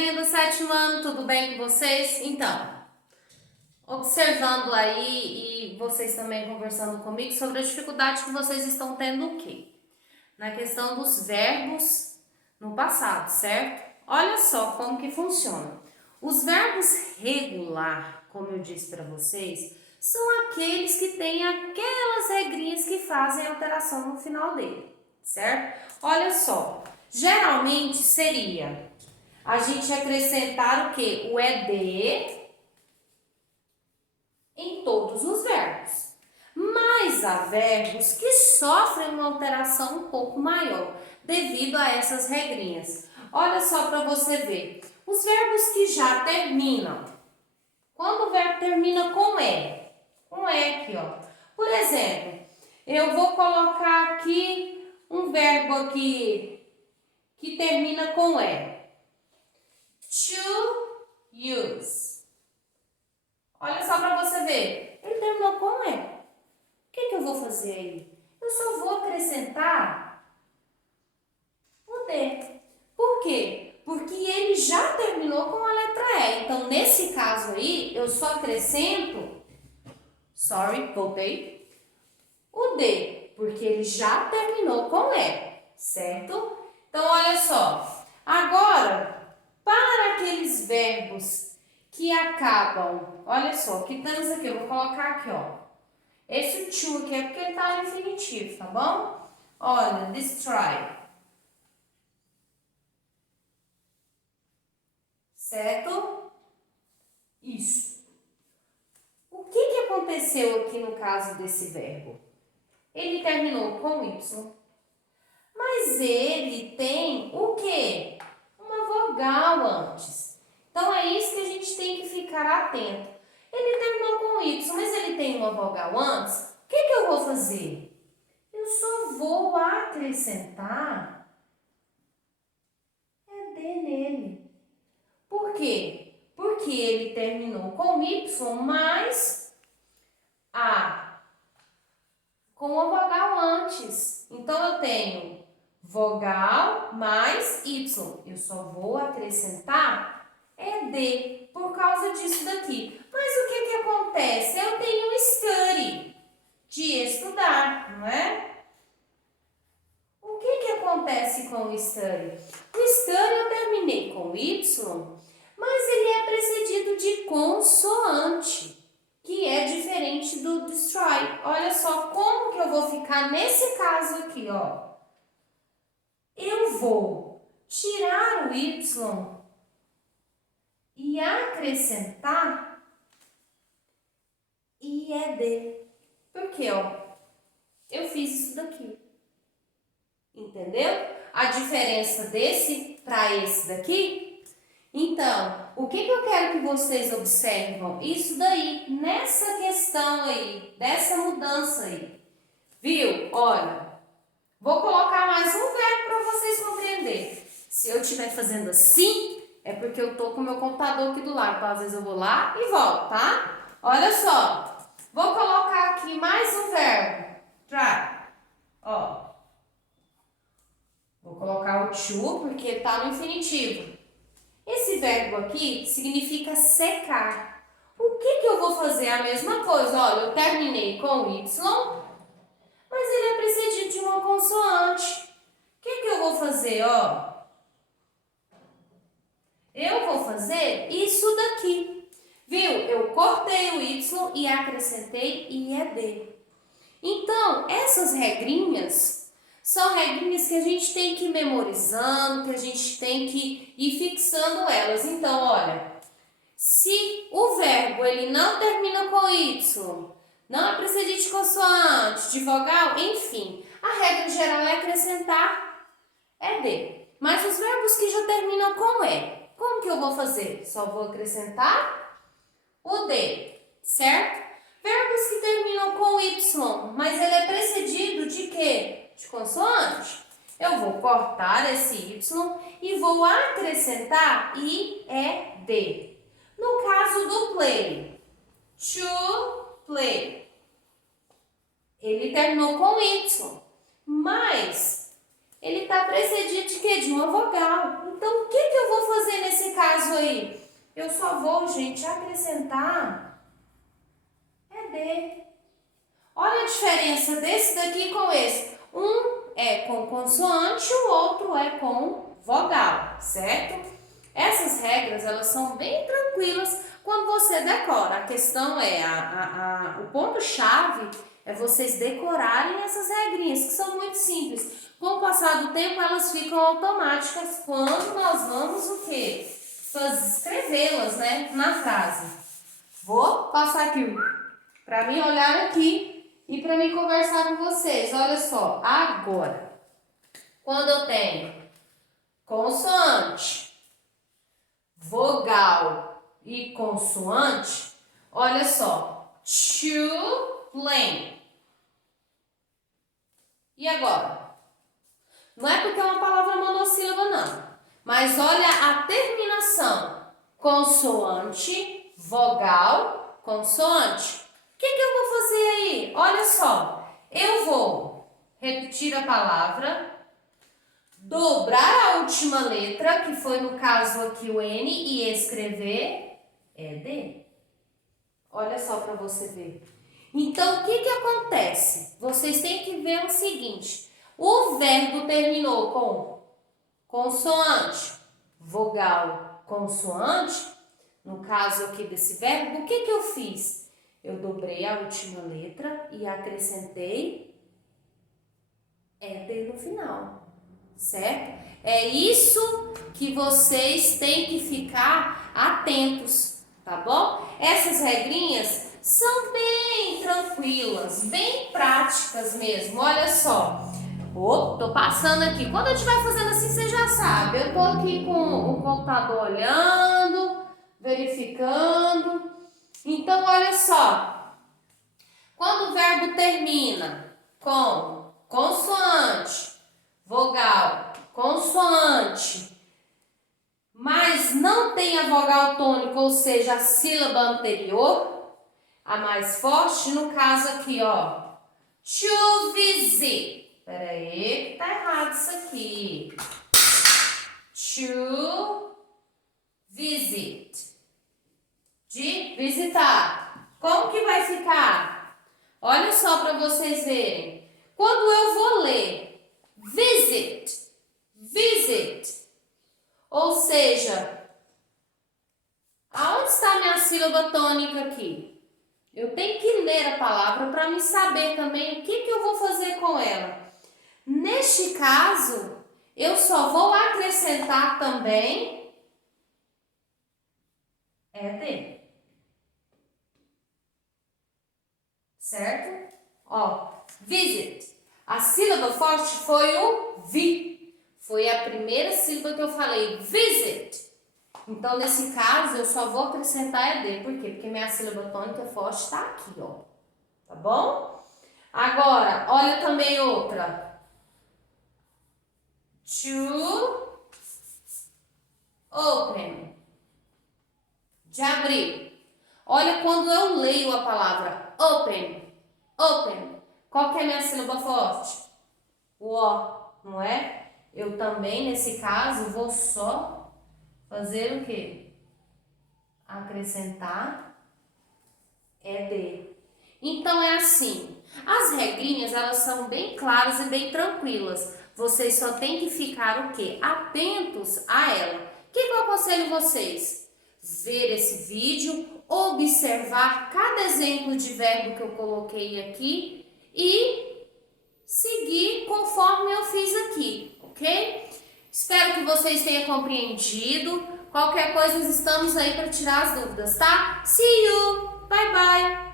galerinha do sétimo ano, tudo bem com vocês? Então, observando aí e vocês também conversando comigo sobre a dificuldade que vocês estão tendo o quê? Na questão dos verbos no passado, certo? Olha só como que funciona. Os verbos regular, como eu disse para vocês, são aqueles que têm aquelas regrinhas que fazem alteração no final dele, certo? Olha só, geralmente seria a gente acrescentar o quê? O ED em todos os verbos. Mas há verbos que sofrem uma alteração um pouco maior devido a essas regrinhas. Olha só para você ver. Os verbos que já terminam. Quando o verbo termina com E aqui, ó. Por exemplo, eu vou colocar aqui um verbo aqui que termina com E. To use. Olha só para você ver. Ele terminou com E. O que eu vou fazer aí? Eu só vou acrescentar o D. Por quê? Porque ele já terminou com a letra E. Então, nesse caso aí, eu só acrescento, voltei, o D. Porque ele já terminou com E, certo? Então, olha só. Agora, para aqueles verbos que acabam, olha só, que temos aqui, eu vou colocar aqui, ó. Esse to aqui é porque ele tá no infinitivo, tá bom? Olha, destroy. Certo? Isso. O que aconteceu aqui no caso desse verbo? Ele terminou com Y, mas ele tem o quê? Uma vogal antes. Então, é isso que a gente tem que ficar atento. Ele terminou com Y, mas ele tem uma vogal antes. O que eu vou fazer? Eu só vou acrescentar ED nele. Por quê? Porque ele terminou com Y mais A, com a vogal antes. Então, eu tenho vogal mais Y. Eu só vou acrescentar ED por causa disso daqui. Mas o que acontece? Eu tenho study, de estudar, não é? O que acontece com o study? O study eu terminei com Y, mas ele é precedido de consoante, que é diferente do destroy. Olha só como que eu vou ficar nesse caso aqui, ó. Eu vou tirar o Y e acrescentar IED. Por quê, ó? Eu fiz isso daqui. Entendeu? A diferença desse para esse daqui? Então, o que eu quero que vocês observam? Isso daí, nessa questão aí, dessa mudança aí. Viu? Olha, vou colocar mais um verbo para vocês compreenderem. Se eu estiver fazendo assim, é porque eu tô com o meu computador aqui do lado. Então, às vezes eu vou lá e volto, tá? Olha só. Vou colocar aqui mais um verbo. Try. Ó. Vou colocar o to porque está no infinitivo. Esse verbo aqui significa secar. O que eu vou fazer? A mesma coisa. Olha, eu terminei com Y, mas ele é precedido de uma consoante. O que eu vou fazer? Ó, eu vou fazer isso daqui. Viu? Eu cortei o Y e acrescentei IED. Então, essas regrinhas são regrinhas que a gente tem que ir memorizando, que a gente tem que ir fixando elas. Então, olha, se o verbo ele não termina com Y, não é precedido de consoante, de vogal, enfim, a regra geral é acrescentar ED. Mas os verbos que já terminam com E, como que eu vou fazer? Só vou acrescentar o D, certo? Verbos que terminam com Y, mas ele é precedido de quê? De consoante. Eu vou cortar esse Y e vou acrescentar IED. No caso do play, to play, ele terminou com Y, mas ele está precedido de quê? De uma vogal. Então, o que eu vou fazer nesse caso aí? Eu só vou, gente, acrescentar ED. Olha a diferença desse daqui com esse. Um é com consoante, o outro é com vogal, certo? Essas regras, elas são bem tranquilas quando você decora. A questão é, o ponto-chave é vocês decorarem essas regrinhas, que são muito simples. Com o passar do tempo, elas ficam automáticas quando nós vamos o quê? Escrevê-las, né, na frase. Vou passar aqui para mim olhar aqui e para mim conversar com vocês. Olha só, agora, quando eu tenho consoante, vogal e consoante, olha só, to plane. E agora? Não é porque é uma palavra monossílaba, não. Mas olha a terminação. Consoante, vogal, consoante. O que eu vou fazer aí? Olha só. Eu vou repetir a palavra, dobrar a última letra, que foi no caso aqui o N, e escrever ED. Olha só para você ver. Então, o que acontece? Vocês têm que ver o seguinte. O verbo terminou com consoante, vogal, consoante. No caso aqui desse verbo, o que eu fiz? Eu dobrei a última letra e acrescentei ED no final, certo? É isso que vocês têm que ficar atentos, tá bom? Essas regrinhas são bem tranquilas, bem práticas mesmo, olha só. Tô passando aqui. Quando eu estiver fazendo assim, você já sabe. Eu tô aqui com o computador olhando, verificando. Então, olha só. Quando o verbo termina com consoante, vogal, consoante, mas não tem a vogal tônica, ou seja, a sílaba anterior, a mais forte, no caso aqui, ó. To visit. Pera aí, que tá errado isso aqui. To visit. De visitar. Como que vai ficar? Olha só para vocês verem. Quando eu vou ler visit, visit, ou seja, aonde está a minha sílaba tônica aqui? Eu tenho que ler a palavra para me saber também o que eu vou fazer com ela. Neste caso, eu só vou acrescentar também ED. Certo? Ó, visit. A sílaba forte foi o vi. Foi a primeira sílaba que eu falei, visit. Então, nesse caso, eu só vou acrescentar ED. Por quê? Porque minha sílaba tônica forte está aqui, ó. Tá bom? Agora, olha também outra. To open. De abrir. Olha quando eu leio a palavra open. Open. Qual que é a minha sílaba forte? O O, não é? Eu também, nesse caso, vou só fazer o quê? Acrescentar ED. Então, é assim. As regrinhas, elas são bem claras e bem tranquilas. Vocês só têm que ficar o quê? Atentos a ela. O que eu aconselho vocês? Ver esse vídeo, observar cada exemplo de verbo que eu coloquei aqui e seguir conforme eu fiz aqui, ok? Espero que vocês tenham compreendido. Qualquer coisa, estamos aí para tirar as dúvidas, tá? See you! Bye, bye!